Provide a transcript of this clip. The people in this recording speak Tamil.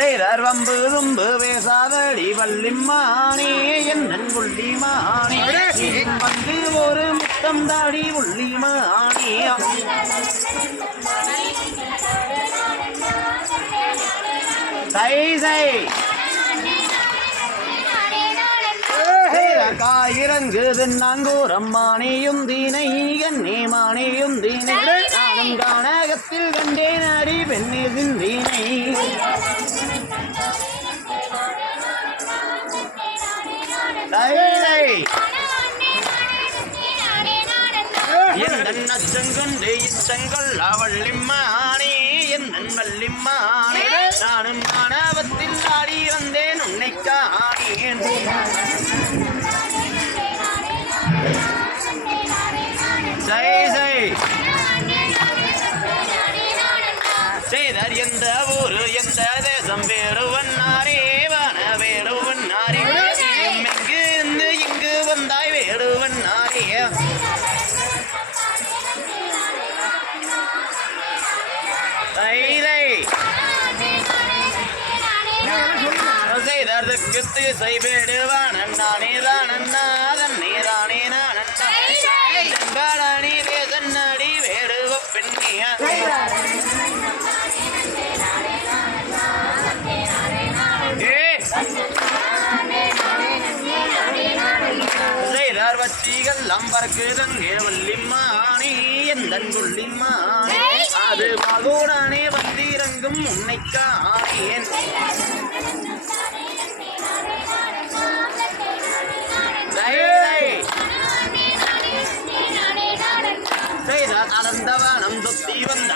செய்தார் வம்பு தும்பு வேசாதடி வள்ளிம்மானே என்னன் புள்ளிமானே வந்து ஒரு முத்தம் தாடி புள்ளிமானே சை சை. காயிரங்குது நாங்கூரம் மானேயும் தீனை கண்ணே மானேயும் தீனை. நானும் கானகத்தில் கண்டேன் அடி பெண்ணே சிந்தீனை தை எந்த நச்சங்கொண்டு இச்சங்கள் அவள்ளிம்மானே எந்த வள்ளிம்மானே நானும் மாணவத்தில் ஆடி வந்தேன் உன்னை காணேன் ஜெய் ஜெய் செய்தார் எந்த ஊரு எந்த தேசம் வேடுவன்னாரே செய்தற்கு திசை வேடுவானன் நானே தானண்ணா தன்னே தானே நானே தேசன் நாடி வேடுவ பெண்ணியா. செய்தார் வச்சிகள் அம்பருக்கு தங்கே வள்ளிம்மானே எந்தன் புள்ளிம்மானே அது மகோடானே வந்திறங்கும் உன்னை காணேன். செய்தார் அளந்தவனம் தொத்தி வந்த